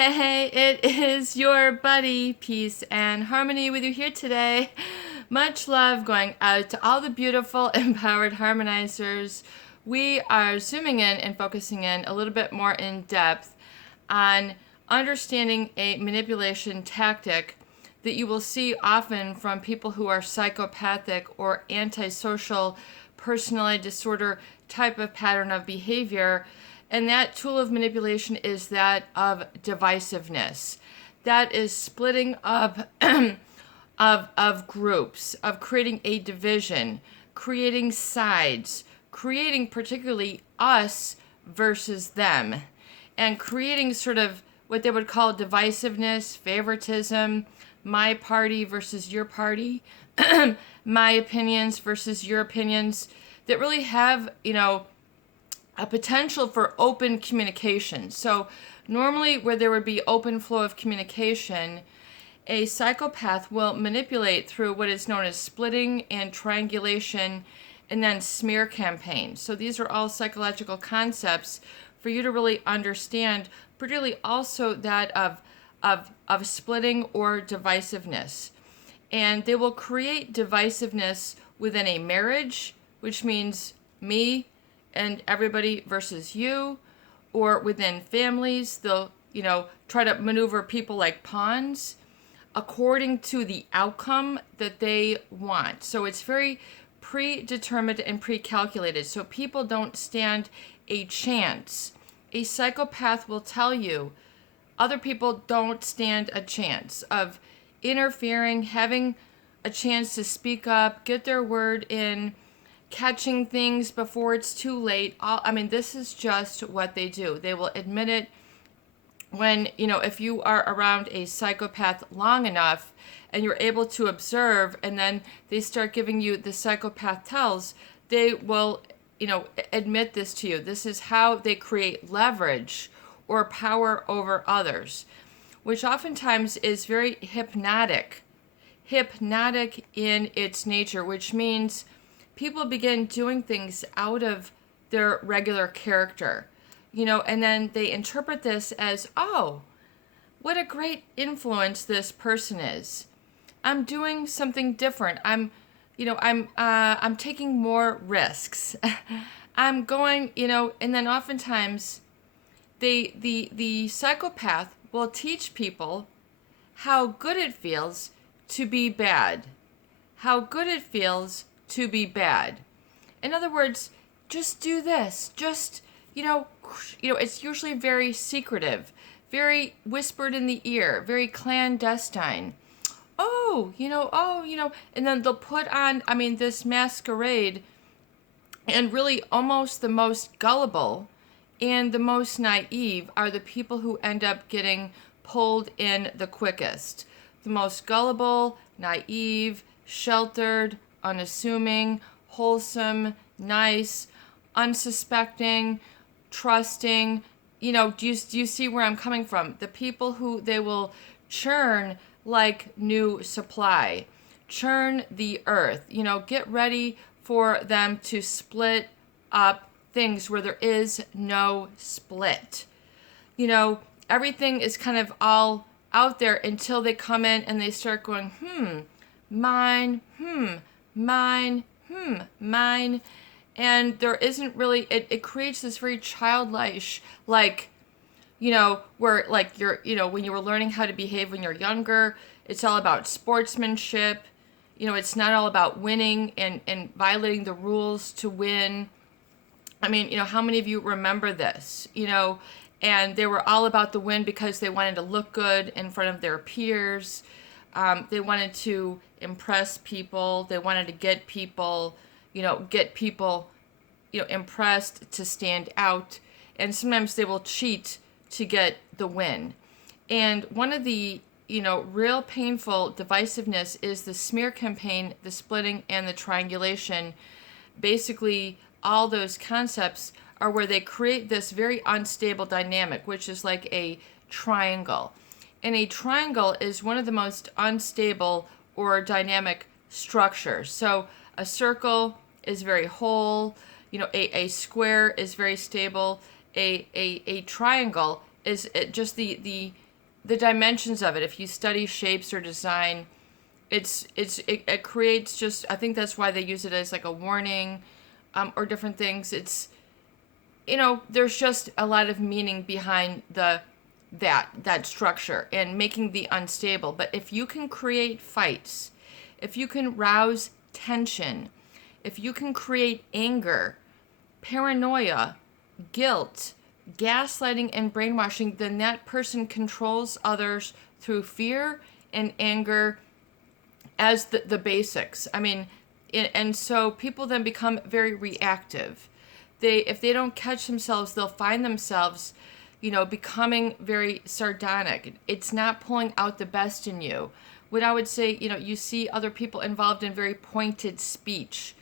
Hey, it is your buddy, Peace and Harmony, with you here today. Much love going out to all the beautiful, empowered harmonizers. We are zooming in and focusing in a little bit more in depth on understanding a manipulation tactic that you will see often from people who are psychopathic or antisocial personality disorder type of pattern of behavior. And that tool of manipulation is that of divisiveness. That is splitting up of groups, of creating a division, creating sides, creating particularly us versus them, and creating sort of what they would call divisiveness, favoritism, my party versus your party, my opinions versus your opinions, that really have, a potential for open communication. So normally where there would be open flow of communication, a psychopath will manipulate through what is known as splitting and triangulation and then smear campaigns. So these are all psychological concepts for you to really understand, particularly also that of splitting or divisiveness. And they will create divisiveness within a marriage, which means me and everybody versus you, or within families. They'll, try to maneuver people like pawns according to the outcome that they want. So it's very predetermined and pre-calculated. So people don't stand a chance. A psychopath will tell you other people don't stand a chance of interfering, having a chance to speak up, get their word in, catching things before it's too late. This is just what they do. They will admit it when, if you are around a psychopath long enough and you're able to observe, and then they start giving you the psychopath tells, they will, admit this to you. This is how they create leverage or power over others, which oftentimes is very hypnotic in its nature, which means people begin doing things out of their regular character, and then they interpret this as, oh, what a great influence this person is. I'm doing something different. I'm taking more risks. I'm going, and then oftentimes the psychopath will teach people how good it feels to be bad, how good it feels to be bad. In other words, just do this. Just, it's usually very secretive, very whispered in the ear, very clandestine. And then they'll put on, this masquerade, and really almost the most gullible and the most naive are the people who end up getting pulled in the quickest. The most gullible, naive, sheltered, unassuming, wholesome, nice, unsuspecting, trusting. Do you see where I'm coming from? The people who they will churn like new supply, churn the earth, get ready for them to split up things where there is no split. Everything is kind of all out there until they come in and they start going, mine, mine, mine. And there isn't really, it creates this very childish, where you're, when you were learning how to behave when you're younger, it's all about sportsmanship. It's not all about winning and violating the rules to win. How many of you remember this, and they were all about the win because they wanted to look good in front of their peers. They wanted to impress people. They wanted to get people, impressed, to stand out. And sometimes they will cheat to get the win. And one of the, real painful divisiveness is the smear campaign, the splitting, and the triangulation. Basically, all those concepts are where they create this very unstable dynamic, which is like a triangle. And a triangle is one of the most unstable or dynamic structures. So a circle is very whole, a square is very stable, a triangle is just the the dimensions of it. If you study shapes or design, it creates just, I think that's why they use it as like a warning, or different things. It's, there's just a lot of meaning behind that structure and making the unstable. But if you can create fights, if you can rouse tension, if you can create anger, paranoia, guilt, gaslighting, and brainwashing, then that person controls others through fear and anger as the basics. I mean, and so people then become very reactive. If they don't catch themselves, they'll find themselves, becoming very sardonic. It's not pulling out the best in you. What I would say, you see other people involved in very pointed speech.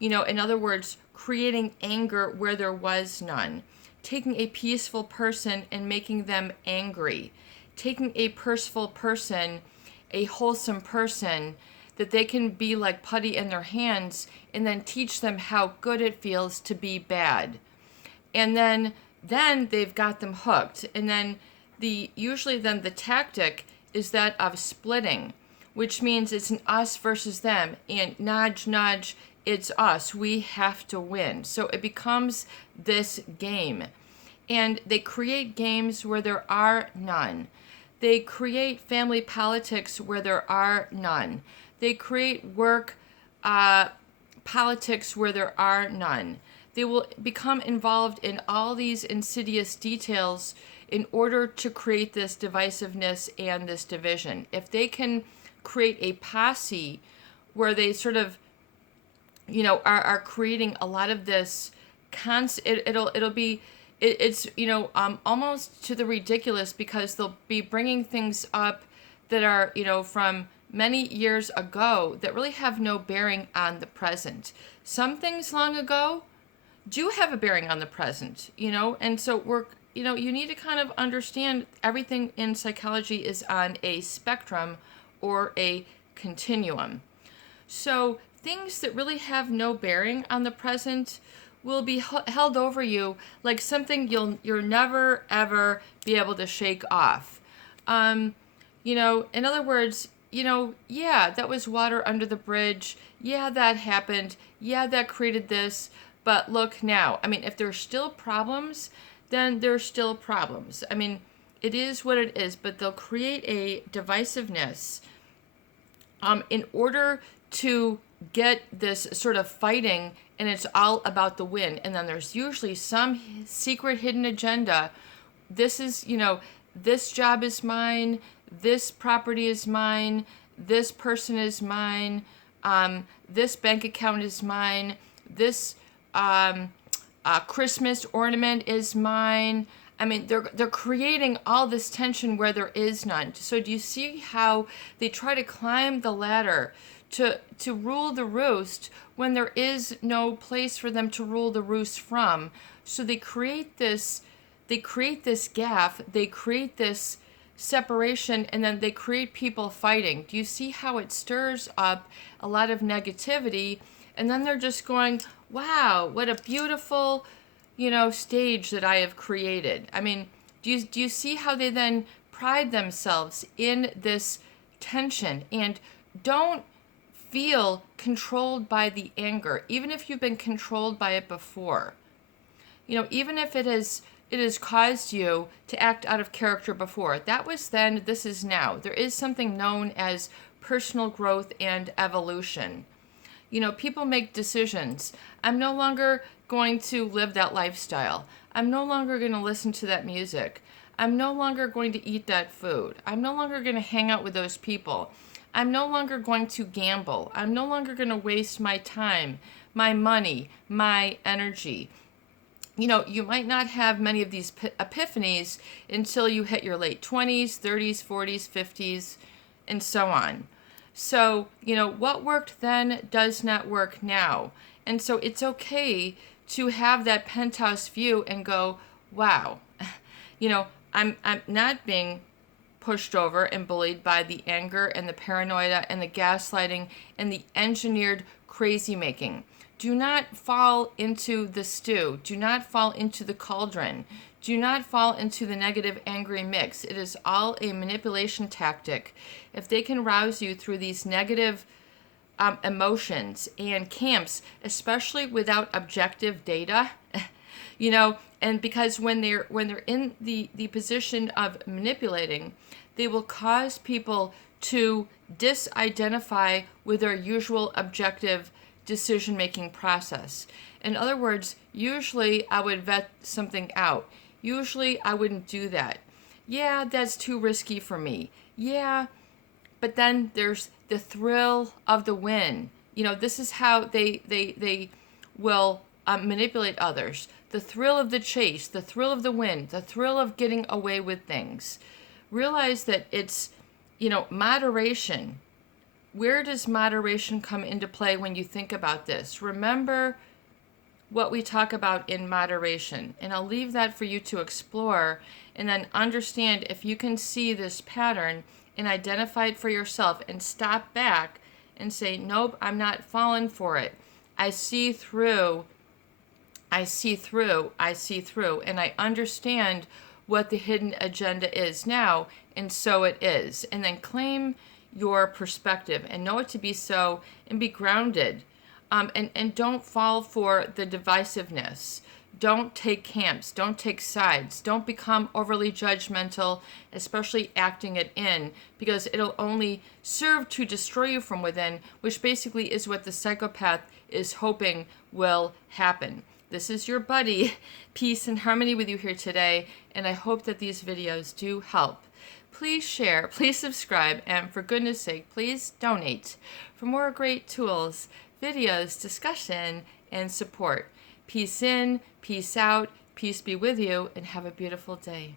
In other words, creating anger where there was none. Taking a peaceful person and making them angry. Taking a peaceful person, a wholesome person, that they can be like putty in their hands, and then teach them how good it feels to be bad. And then they've got them hooked. And then usually the tactic is that of splitting, which means it's an us versus them, and nudge, nudge, it's us. We have to win. So it becomes this game. And they create games where there are none. They create family politics where there are none. They create work politics where there are none. They will become involved in all these insidious details in order to create this divisiveness and this division. If they can create a posse where they sort of, are creating a lot of this it's almost to the ridiculous, because they'll be bringing things up that are, from many years ago that really have no bearing on the present. Some things long ago do have a bearing on the present, and so you need to kind of understand everything in psychology is on a spectrum or a continuum. So things that really have no bearing on the present will be held over you like something you'll never ever be able to shake off. In other words, yeah, that was water under the bridge. Yeah, that happened. Yeah, that created this. But look now. I mean, if there's still problems, then there's still problems. I mean, it is what it is, but they'll create a divisiveness in order to get this sort of fighting, and it's all about the win. And then there's usually some secret hidden agenda. This is, this job is mine, this property is mine, this person is mine, this bank account is mine, this Christmas ornament is mine. I mean, they're creating all this tension where there is none. So do you see how they try to climb the ladder to rule the roost when there is no place for them to rule the roost from? So they create this gap, they create this separation, and then they create people fighting. Do you see how it stirs up a lot of negativity? And then they're just going, wow, what a beautiful, stage that I have created. I mean, do you see how they then pride themselves in this tension and don't feel controlled by the anger, even if you've been controlled by it before? Even if it has caused you to act out of character before. That was then, this is now. There is something known as personal growth and evolution. People make decisions. I'm no longer going to live that lifestyle. I'm no longer going to listen to that music. I'm no longer going to eat that food. I'm no longer going to hang out with those people. I'm no longer going to gamble. I'm no longer going to waste my time, my money, my energy. You might not have many of these epiphanies until you hit your late 20s, 30s, 40s, 50s, and so on. So, what worked then does not work now. And so it's okay to have that penthouse view and go, wow, I'm not being pushed over and bullied by the anger and the paranoia and the gaslighting and the engineered crazy making. Do not fall into the stew. Do not fall into the cauldron. Do not fall into the negative, angry mix. It is all a manipulation tactic. If they can rouse you through these negative emotions and camps, especially without objective data, and because when they're in the position of manipulating, they will cause people to disidentify with their usual objective decision-making process. In other words, usually I would vet something out. Usually I wouldn't do that. Yeah, that's too risky for me. Yeah, but then there's the thrill of the win. This is how they will manipulate others. The thrill of the chase, the thrill of the win, the thrill of getting away with things. Realize that it's, moderation. Where does moderation come into play when you think about this? Remember what we talk about in moderation. And I'll leave that for you to explore and then understand if you can see this pattern and identify it for yourself and stop back and say, nope, I'm not falling for it. I see through, and I understand what the hidden agenda is now, and so it is. And then claim your perspective and know it to be so and be grounded. And don't fall for the divisiveness. Don't take camps. Don't take sides. Don't become overly judgmental, especially acting it in, because it'll only serve to destroy you from within, which basically is what the psychopath is hoping will happen. This is your buddy, Peace and Harmony, with you here today, and I hope that these videos do help. Please share, please subscribe, and for goodness sake, please donate for more great tools, videos, discussion, and support. Peace in, peace out, peace be with you, and have a beautiful day.